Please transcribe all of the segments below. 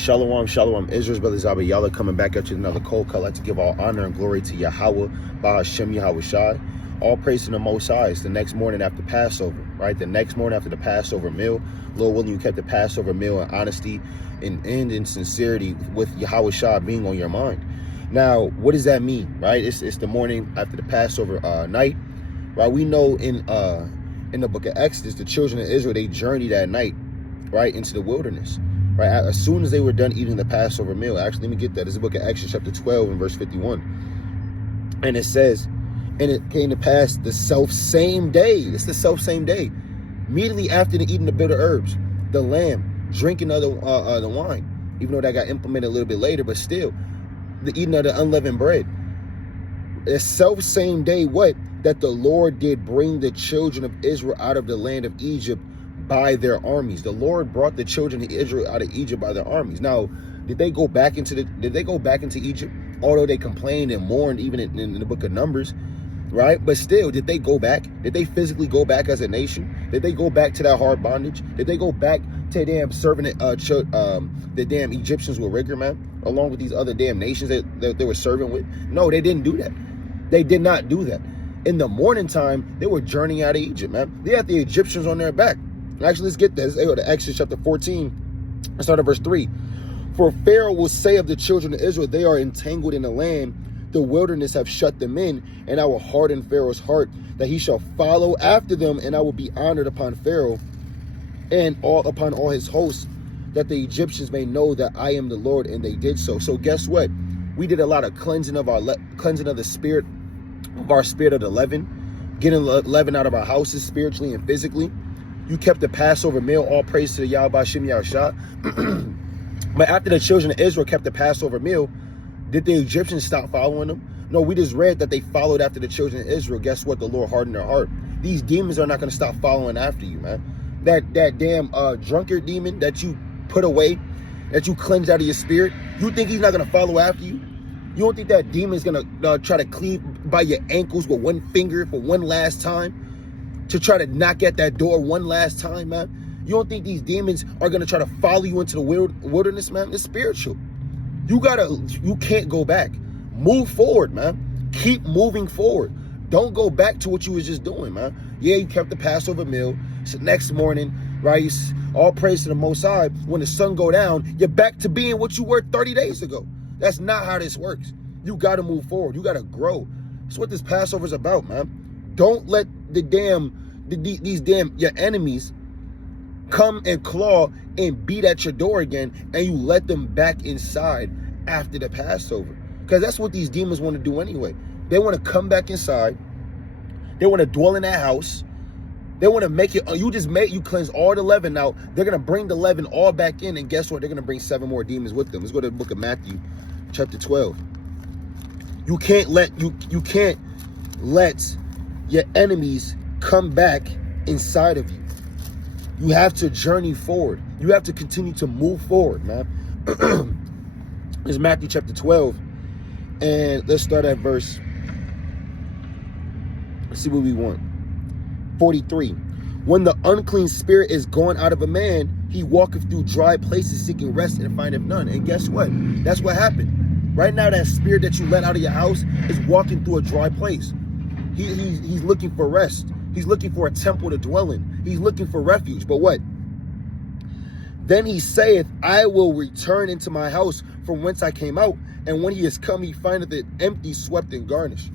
Shalom, shalom, Israel's brothers, Abba Yahweh, coming back at you with another cold cut. I'd like to give all honor and glory to Yahweh, Bahashem Yahweh Shai. All praise to the Most High. It's the next morning after Passover, right? The next morning after the Passover meal. Lord willing, you kept the Passover meal in honesty and in sincerity with Yahweh Shai being on your mind. Now, what does that mean, right? It's the morning after the Passover night, right? We know in the book of Exodus, the children of Israel, they journeyed that night, right, into the wilderness. Right, as soon as they were done eating the Passover meal, actually, let me get that. This is the book of Exodus, chapter 12, and verse 51. And it says, and it came to pass the self-same day. It's the self-same day. Immediately after the eating the bitter herbs, the lamb, drinking of the wine, even though that got implemented a little bit later, but still, the eating of the unleavened bread. The self-same day, what? That the Lord did bring the children of Israel out of the land of Egypt by their armies. The Lord brought the children of Israel out of Egypt by their armies. Now, did they go back into Egypt? Although they complained and mourned even in the book of Numbers, right? But still, did they go back? Did they physically go back as a nation? Did they go back to that hard bondage? Did they go back to damn serving the damn Egyptians with rigor, man, along with these other damn nations that they were serving with? No, they didn't do that. They did not do that. In the morning time, they were journeying out of Egypt, man. They had the Egyptians on their back. Actually, let's get this. Let's go to Exodus chapter 14. Let's start at verse 3. For Pharaoh will say of the children of Israel, they are entangled in the land. The wilderness have shut them in, and I will harden Pharaoh's heart, that he shall follow after them, and I will be honored upon Pharaoh and upon all his hosts, that the Egyptians may know that I am the Lord. And they did so. So guess what? We did a lot of cleansing of the spirit, of our spirit of the leaven, getting leaven out of our houses spiritually and physically. You kept the Passover meal, all praise to the Yahweh Shem Yahushua. But after the children of Israel kept the Passover meal, did the Egyptians stop following them? No, we just read that they followed after the children of Israel. Guess what? The Lord hardened their heart. These demons are not going to stop following after you, man. That damn drunkard demon that you put away, that you cleansed out of your spirit, you think he's not going to follow after you? You don't think that demon's going to try to cleave by your ankles with one finger for one last time? To try to knock at that door one last time, man? You don't think these demons are going to try to follow you into the wilderness, man? It's spiritual. You can't go back. Move forward, man. Keep moving forward. Don't go back to what you was just doing, man. Yeah, you kept the Passover meal. So next morning, right, all praise to the Most High. When the sun go down, you're back to being what you were 30 days ago. That's not how this works. You got to move forward. You got to grow. That's what this Passover is about, man. Don't let these your enemies come and claw and beat at your door again, and you let them back inside after the Passover. Because that's what these demons want to do anyway. They want to come back inside. They want to dwell in that house. They want to make it, you cleanse all the leaven out. They're going to bring the leaven all back in, and guess what? They're going to bring 7 more demons with them. Let's go to the book of Matthew, chapter 12. You can't let your enemies come back inside of you. You have to journey forward. You have to continue to move forward, man. It's Matthew chapter 12. And let's start at verse. Let's see what we want. 43. When the unclean spirit is gone out of a man, he walketh through dry places seeking rest and findeth none. And guess what? That's what happened. Right now, that spirit that you let out of your house is walking through a dry place. He's looking for rest. He's looking for a temple to dwell in. He's looking for refuge. But what? Then he saith, I will return into my house from whence I came out. And when he is come, he findeth it empty, swept, and garnished.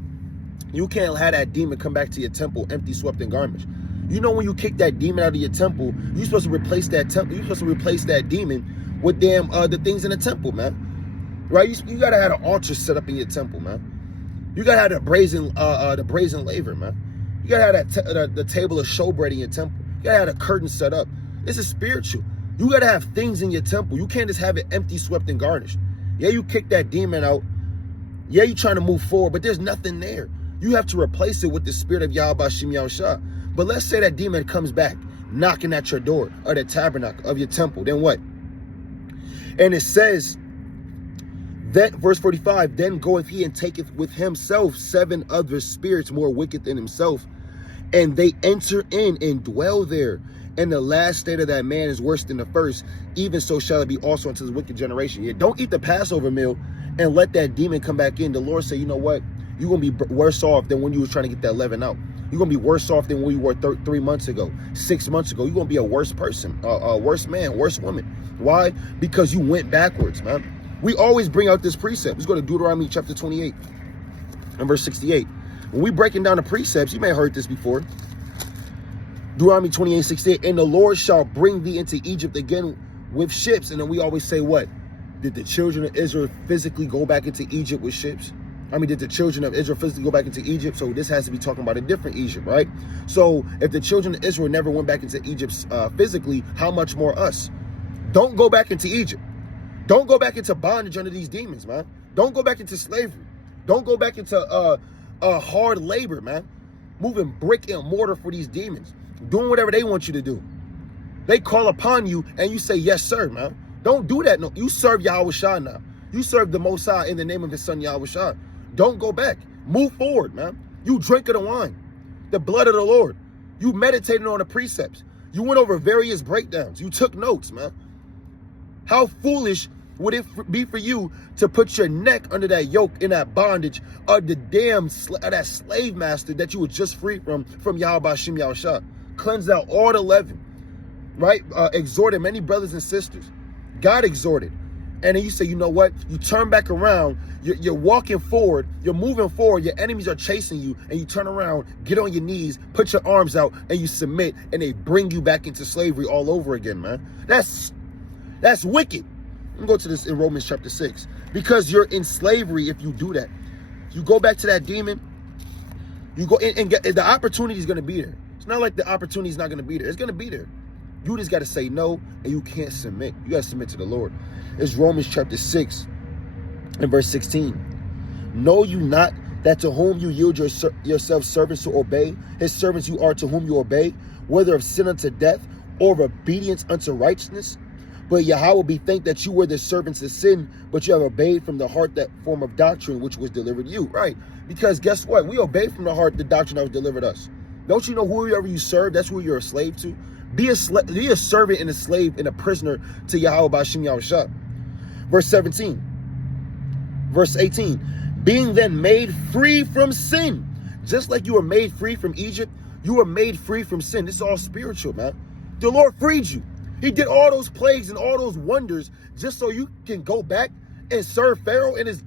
You can't have that demon come back to your temple empty, swept, and garnished. You know, when you kick that demon out of your temple, you're supposed to replace that temple. You're supposed to replace that demon with the things in the temple, man. Right? You gotta have an altar set up in your temple, man. You gotta have the brazen laver, man. You gotta have the table of showbread in your temple. You gotta have the curtain set up. This is spiritual. You gotta have things in your temple. You can't just have it empty, swept, and garnished. Yeah, you kick that demon out. Yeah, you're trying to move forward, but there's nothing there. You have to replace it with the spirit of Yahweh Shem Yahushua. But let's say that demon comes back, knocking at your door, or the tabernacle of your temple. Then what? And it says, that verse 45, then goeth he and taketh with himself 7 other spirits more wicked than himself, and they enter in and dwell there. And the last state of that man is worse than the first. Even so shall it be also unto the wicked generation. Yeah, don't eat the Passover meal and let that demon come back in. The Lord said, you know what? You're going to be worse off than when you was trying to get that leaven out. You're going to be worse off than when you were 3 months ago, 6 months ago. You're going to be a worse person, a worse man, worse woman. Why? Because you went backwards, man. We always bring out this precept. Let's go to Deuteronomy chapter 28 and verse 68. When we breaking down the precepts, you may have heard this before. Deuteronomy 28:68, and the Lord shall bring thee into Egypt again with ships. And then we always say, what? Did the children of Israel physically go back into Egypt with ships? Did the children of Israel physically go back into Egypt? So this has to be talking about a different Egypt, right? So if the children of Israel never went back into Egypt physically, how much more us? Don't go back into Egypt. Don't go back into bondage under these demons, man. Don't go back into slavery. Don't go back into hard labor, man. Moving brick and mortar for these demons. Doing whatever they want you to do. They call upon you and you say, yes, sir, man. Don't do that. No, you serve Yahweh Shah now. You serve the Most High in the name of his son, Yahweh Shah. Don't go back. Move forward, man. You drink of the wine, the blood of the Lord. You meditated on the precepts. You went over various breakdowns. You took notes, man. How foolish would it be for you to put your neck under that yoke in that bondage of the damn that slave master that you were just free from Yahweh Hashem Yahweh Shah? Cleansed out all the leaven, right? Exhorted many brothers and sisters. God exhorted. And then you say, you know what? You turn back around. You're walking forward. You're moving forward. Your enemies are chasing you. And you turn around, get on your knees, put your arms out, and you submit. And they bring you back into slavery all over again, man. That's wicked. Let me go to this in Romans chapter 6. Because you're in slavery if you do that. You go back to that demon. You go in and get the opportunity is going to be there. It's not like the opportunity is not going to be there. It's going to be there. You just got to say no, and you can't submit. You got to submit to the Lord. It's Romans chapter 6 and verse 16. Know you not that to whom you yield yourselves servants to obey, his servants you are to whom you obey, whether of sin unto death or of obedience unto righteousness? But Yahweh be thanked that you were the servants of sin, but you have obeyed from the heart that form of doctrine which was delivered you. Right? Because guess what? We obey from the heart the doctrine that was delivered us. Don't you know whoever you serve, that's who you're a slave to? Be a servant and a slave and a prisoner to Yahweh B'Hashem Yahweh Shah. Verse 17. Verse 18. Being then made free from sin. Just like you were made free from Egypt, you were made free from sin. This is all spiritual, man. The Lord freed you. He did all those plagues and all those wonders just so you can go back and serve Pharaoh and his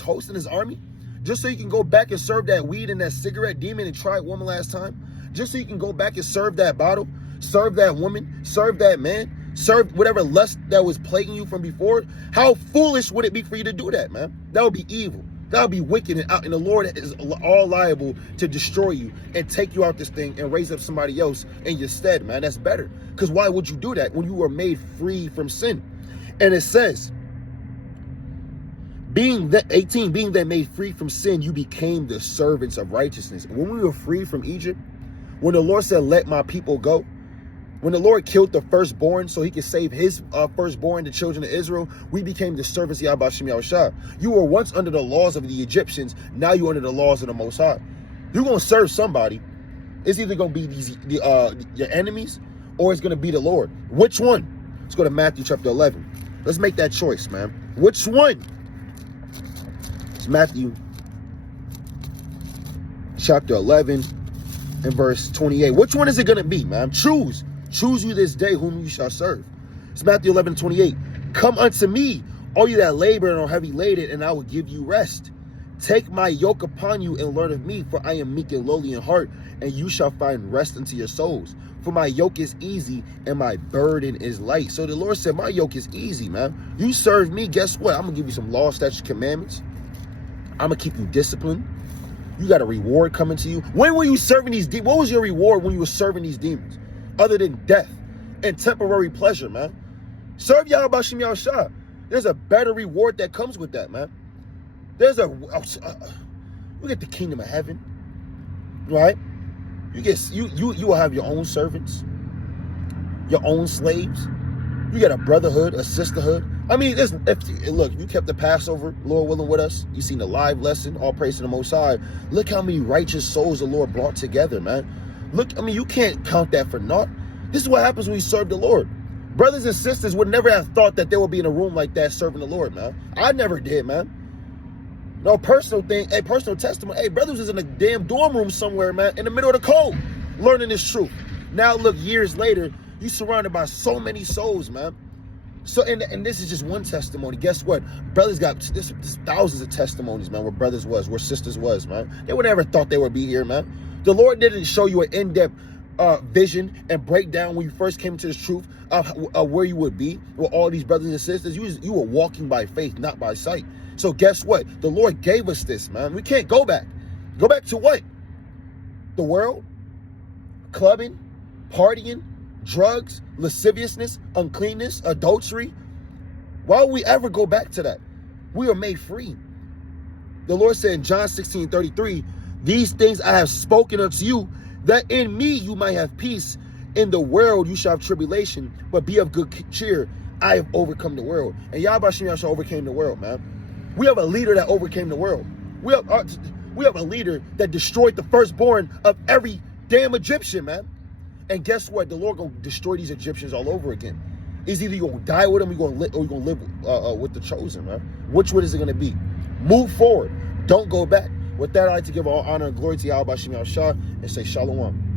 host and his army. Just so you can go back and serve that weed and that cigarette demon and try it one last time. Just so you can go back and serve that bottle, serve that woman, serve that man, serve whatever lust that was plaguing you from before. How foolish would it be for you to do that, man? That would be evil. That would be wicked, and the Lord is all liable to destroy you and take you out this thing and raise up somebody else in your stead, man. That's better. Because why would you do that when you were made free from sin? And it says, being that made free from sin, you became the servants of righteousness. When we were free from Egypt, when the Lord said, let my people go, when the Lord killed the firstborn so he could save his firstborn, the children of Israel, we became the servants of Yahweh Hashem Yahweh Shah. You were once under the laws of the Egyptians. Now you're under the laws of the Most High. You're going to serve somebody. It's either going to be your enemies or it's going to be the Lord. Which one? Let's go to Matthew chapter 11. Let's make that choice, man. Which one? It's Matthew chapter 11 and verse 28. Which one is it going to be, man? Choose. Choose you this day whom you shall serve. It's Matthew 11:28. Come unto me, all you that labor and are heavy laden, and I will give you rest. Take my yoke upon you and learn of me, for I am meek and lowly in heart, and you shall find rest unto your souls. For my yoke is easy and my burden is light. So the Lord said, my yoke is easy, man. You serve me, guess what? I'm going to give you some law, statutes, commandments. I'm going to keep you disciplined. You got a reward coming to you. When were you serving these demons? What was your reward when you were serving these demons? Other than death and temporary pleasure, man. Serve Yahweh B'Hashem Yahweh Shah. There's a better reward that comes with that, man. There's you get the kingdom of heaven, right? You will have your own servants, your own slaves. You got a brotherhood, a sisterhood. I mean, look, you kept the Passover, Lord willing, with us. You seen the live lesson, all praise to the Most High. Look how many righteous souls the Lord brought together, man. Look, I mean, you can't count that for naught. This is what happens when you serve the Lord. Brothers and sisters would never have thought that they would be in a room like that serving the Lord, man. I never did, man. No personal thing, hey, personal testimony. Hey, brothers was in a damn dorm room somewhere, man, in the middle of the cold, learning this truth. Now, look, years later, you surrounded by so many souls, man. So, and this is just one testimony. Guess what? Brothers got this thousands of testimonies, man, where brothers was, where sisters was, man. They would never thought they would be here, man. The Lord didn't show you an in-depth vision and breakdown when you first came into this truth of where you would be with all these brothers and sisters. You were walking by faith, not by sight. So guess what? The Lord gave us this, man. We can't go back. Go back to what? The world? Clubbing? Partying? Drugs? Lasciviousness? Uncleanness? Adultery? Why would we ever go back to that? We are made free. The Lord said in John 16:33, these things I have spoken unto you, that in me you might have peace. In the world you shall have tribulation, but be of good cheer. I have overcome the world. And Yahweh Shem Yahshua overcame the world, man. We have a leader that overcame the world. We have a leader that destroyed the firstborn of every damn Egyptian, man. And guess what? The Lord gonna destroy these Egyptians all over again. It's either you're gonna die with them, or you're gonna live with the chosen, man. Which one is it gonna be? Move forward. Don't go back. With that, I'd like to give all honor and glory to Yahweh Shem Yahshua and say Shalom.